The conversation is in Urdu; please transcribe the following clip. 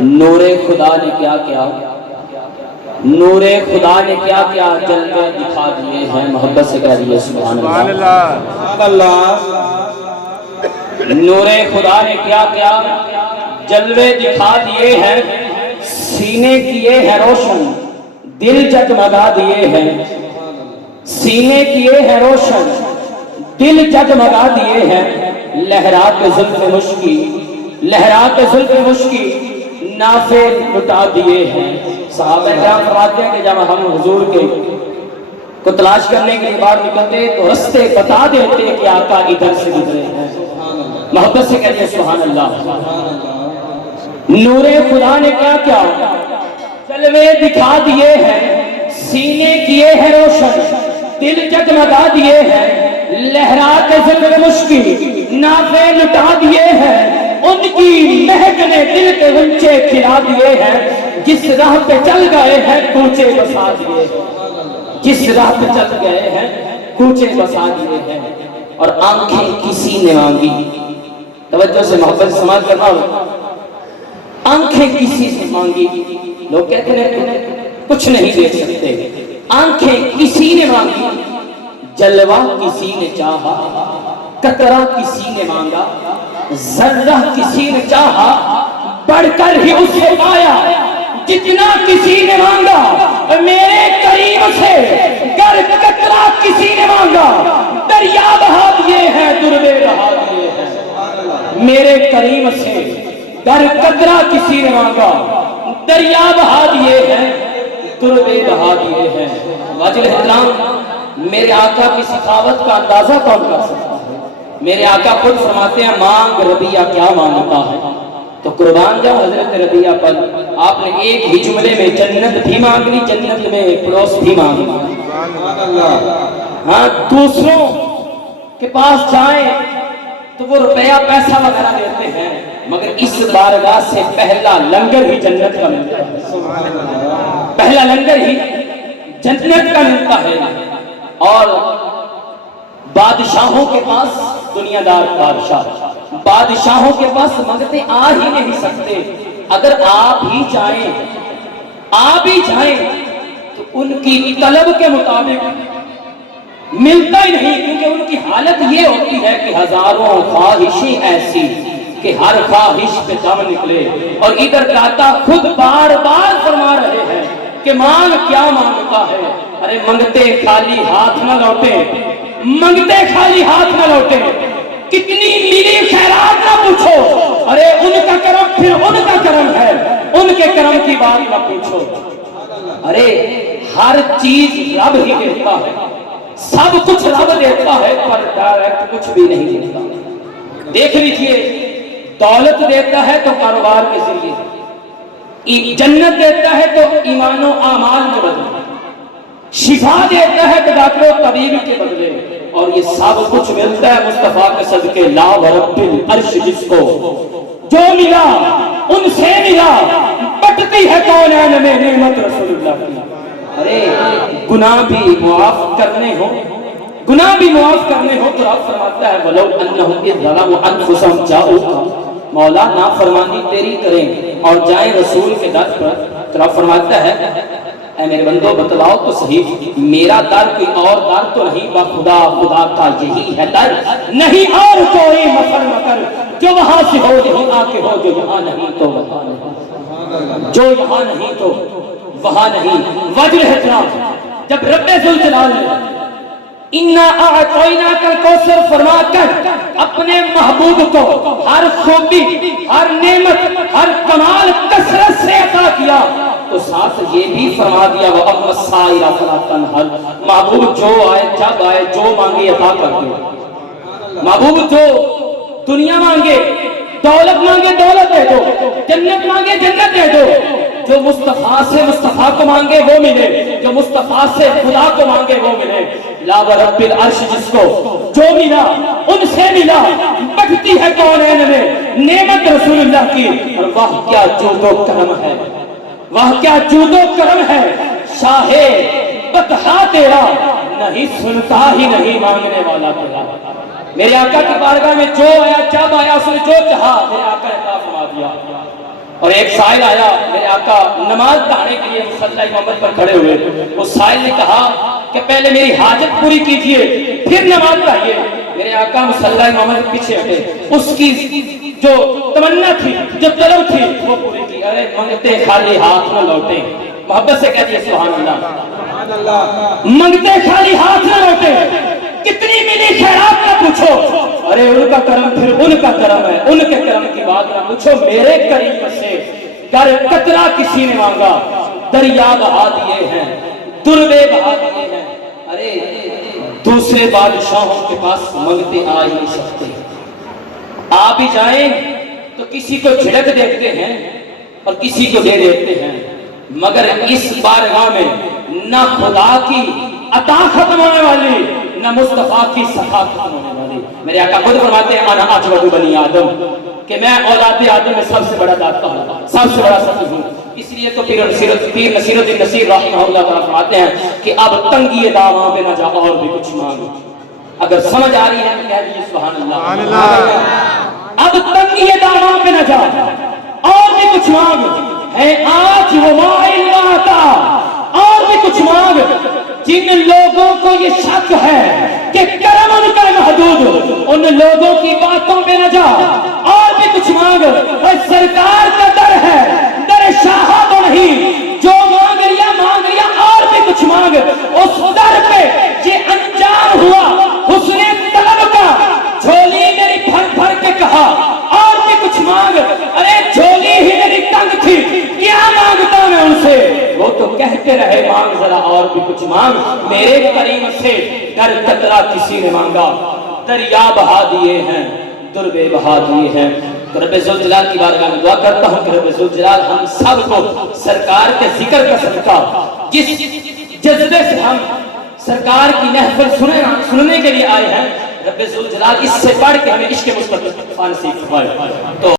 نور خدا نے کیا کیا، نور خدا نے کیا کیا جلوے دکھا دیے ہیں۔ محبت سے کہہ دیے سبحان اللہ۔ نور خدا نے کیا کیا جلوے دکھا دیے ہیں، سینے کیے ہیں روشن، دل جگمگا دیے ہیں، سینے کیے ہیں روشن، دل جگمگا دیے ہیں، لہرا کے زلف مشکی، لہرا کے زلف مشکی نافے لٹا دیے ہیں۔ صحابہ کرام فرماتے ہیں کہ جب ہم حضور کے کو تلاش کرنے کے لیے باہر نکلتے تو رستے بتا دیتے کہ آقا ادھر سے گزرے ہیں۔ محبت سے کہتے ہیں سبحان اللہ۔ نور خدا نے کیا کیا جلوے دکھا دیے ہیں، سینے کیے ہیں روشن، دل جگمگا دیے ہیں، لہرا کے زلف مشکی نافے لٹا دیے ہیں، ان کی مہک نے دل کے غنچے کھلا دیے ہیں، جس راہ پہ چل گئے ہیں کوچے بسا دیے ہیں، جس راہ پہ چل گئے ہیں کوچے بسا دیے ہیں۔ اور آنکھیں کسی نے مانگی، توجہ سے محبت سماعت کرنا ہو، آنکھیں کسی سے مانگی، لوگ کہتے ہیں کچھ نہیں دیکھ سکتے، آنکھیں کسی نے مانگی، جلوہ کسی نے چاہا، قطرہ کسی نے مانگا، ذرہ کسی نے چاہا، بڑھ کر ہی اسے پایا جتنا کسی نے مانگا، میرے کریم سے گر قطرہ کسی نے مانگا، دریا بہا دیے ہیں، دربے بہا دیے ہیں۔ میرے کریم سے گر قطرہ کسی نے مانگا، دریا بہا دیے ہیں، دربے بہا دیے ہیں۔ واجب احترام، میرے آقا کی سخاوت کا اندازہ کون کر سکتا ہے؟ میرے آقا خود فرماتے ہیں مانگ ربیہ کیا مانگتا ہے، تو قربان جاؤ حضرت ربیہ پر آپ نے ایک ہی جملے میں جنت بھی مانگ لی، جنت میں پڑوس بھی مانگ لی۔ ہاں دوسروں کے پاس جائیں تو وہ روپیہ پیسہ وغیرہ دیتے ہیں، مگر اس بارگاہ سے پہلا لنگر ہی جنت کا ملتا ہے، پہلا لنگر ہی جنت کا ملتا ہے۔ اور بادشاہوں کے پاس، دنیا دار بادشاہ بادشاہوں کے پاس منگتے آ ہی نہیں سکتے، اگر آپ ہی جائیں تو ان کی طلب کے مطابق ملتا ہی نہیں، کیونکہ ان کی حالت یہ ہوتی ہے کہ ہزاروں خواہشیں ایسی کہ ہر خواہش پہ دم نکلے، اور ادھر داتا خود بار بار فرما رہے ہیں کہ مانگ کیا مانگتا ہے، ارے منگتے خالی ہاتھ نہ لوٹے، منگتے خالی ہاتھ نہ لوٹے، کتنی ملی خیرات نہ پوچھو، ارے ان کا کرم پھر ان کا کرم ہے، ان کے کرم کی بات نہ پوچھو۔ ارے ہر چیز رب ہی دیتا ہے، سب کچھ رب دیتا ہے، پر ڈائریکٹ کچھ بھی نہیں دیتا۔ دیکھ لیجئے، دولت دیتا ہے تو کاروبار کے ذریعے، جنت دیتا ہے تو ایمان و اعمال کے بدلے، شفا دیتا ہے تو ڈاکٹر و طبیب کے بدلے، اور یہ سب کچھ ملتا ہے مصطفیٰ کے صدقے، لا ورب العرش جس کو جو ملا ان سے ملا، بٹتی ہے کونین میں نعمت رسول اللہ کی۔ ارے گناہ بھی معاف کرنے ہو، گناہ بھی معاف کرنے ہو تو رب فرماتا ہے وَلَوْ أَنَّهُمْ إِذْ ظَلَمُوا أَنفُسَهُمْ جَاءُوكَ، مولا نافرمانی تیری کریں اور جائیں رسول کے در پر، تو رب فرماتا ہے اے میرے بندو بتلاؤ تو صحیح، میرا در کوئی اور در تو نہیں، بخدا خدا کا یہی ہے در، نہیں اور کوئی مفر مکر، جو وہاں سے ہو یہاں آ کے ہو، جو یہاں نہیں تو وہاں نہیں، جو یہاں نہیں تو وہاں نہیں۔ وجر احترام، جب رب ذوالجلال نے اِنَّا أَعْطَيْنَاكَ الْكَوْثَرَ فرما کر اپنے محبوب کو ہر خوبی، ہر نعمت، ہر کمال کثرت سے عطا کیا، تو ساتھ یہ بھی فرما دیا وَأَمَّا السَّائِلَ فَلَا تَنْهَرْ، محبوب جو آئے جب آئے جو مانگے عطا کر دے، محبوب جو دنیا مانگے، دولت مانگے دولت دے دو، جنت مانگے جنت دے دو، جو مصطفیٰ سے مصطفیٰ کو مانگے وہ ملے، جو مصطفیٰ سے خدا کو مانگے وہ ملے۔ لا ورب العرش جس کو جو ملا ان سے ملا، بٹتی ہے کونین میں نعمت رسول اللہ کی، اور واہ کیا جود و کرم ہے، واہ کیا جود و کرم ہے، شاہ بطحا تیرا نہیں سنتا ہی نہیں مانگنے والا تیرا۔ میرے آقا کی بارگاہ میں جو آیا جب آیا اس نے جو چاہا میرے آقا نے عطا فرما دیا۔ اور ایک سائل آیا میرے آقا نماز پڑھانے کے لیے مصلی امامت پر کھڑے ہوئے. اس سائل نے کہا کہ پہلے میری حاجت پوری کیجئے پھر نماز پڑھائیے. میرے آقا مصلی امامت کے پیچھے ہٹے. اس کی جو تمنا تھی جو طلب تھی وہ پوری کی. ارے منگتے خالی ہاتھ نہ لوٹے. محبت سے کہہ دیے سبحان اللہ. منگتے خالی ہاتھ نہ لوٹے. کتنی ملی خیرات نہ پوچھو. ارے ان کا کرم پھر ان کا کرم ہے. ان کے کرم کی بات نہ پوچھو. میرے کریم سے گر قطرہ کسی نے مانگا دریا بہا دیے ہیں دربے بہا دیے ہیں. ارے دوسرے بادشاہوں کے پاس منگتے آ ہی نہیں سکتے. آپ بھی جائیں تو کسی کو جھڑک دیتے ہیں اور کسی کو دے دیتے ہیں. مگر اس بارگاہ میں نہ خدا کی عطا ختم ہونے والی نہ مصطفیٰ کی صفا ختم ہونے والی. میرے آقا خود فرماتے ہیں انا اجود بنی آدم کہ میں اولاد آدم میں سب سے بڑا داتا ہوں سب سے بڑا سخی ہوں. اس لیے تو پیر نصیر الدین نصیر رحمہ اللہ تعالیٰ فرماتے ہیں کہ اب تنگی داماں پہ نہ جا اور بھی کچھ مانگ. اگر سمجھ آ رہی ہے تو کہہ دیجیے سبحان اللہ. اب تنگی داماں پہ نہ جا اور بھی کچھ مانگ ہے. آج وہ مائل آتا اور بھی کچھ مانگ. جن لوگوں کو یہ شک ہے کہ کرم ان کا محدود ان لوگوں کی باتوں پہ نہ جا اور بھی کچھ مانگ. اور سرکار کا در ہے در شاہ تو نہیں. جو مانگ لیا اور بھی کچھ مانگ. اس در پہ یہ انجام ہوا حسن طلب کا. جھولی میری بھر بھر کے کہا اور بھی کچھ مانگ. ارے جھولی ہی میری تنگ تھی کیا مانگتا میں ان سے. وہ تو کہتے رہے مانگ ذرا اور بھی کچھ مانگ. میرے کریم سے گر قطرہ کسی نے مانگا دریا بہا دیے ہیں دربے بہا دیے ہیں. تو رب ذوالجلال کی بارگاہ میں دعا کرتا ہوں کہ رب ذوالجلال ہم سب کو سرکار کے ذکر کا صدقہ جس جذبے سے ہم سرکار کی محفل سننے کے لیے آئے ہیں رب ذوالجلال اس سے بڑھ کے ہمیں عشق مصطفیٰ نصیب فرمائے. تو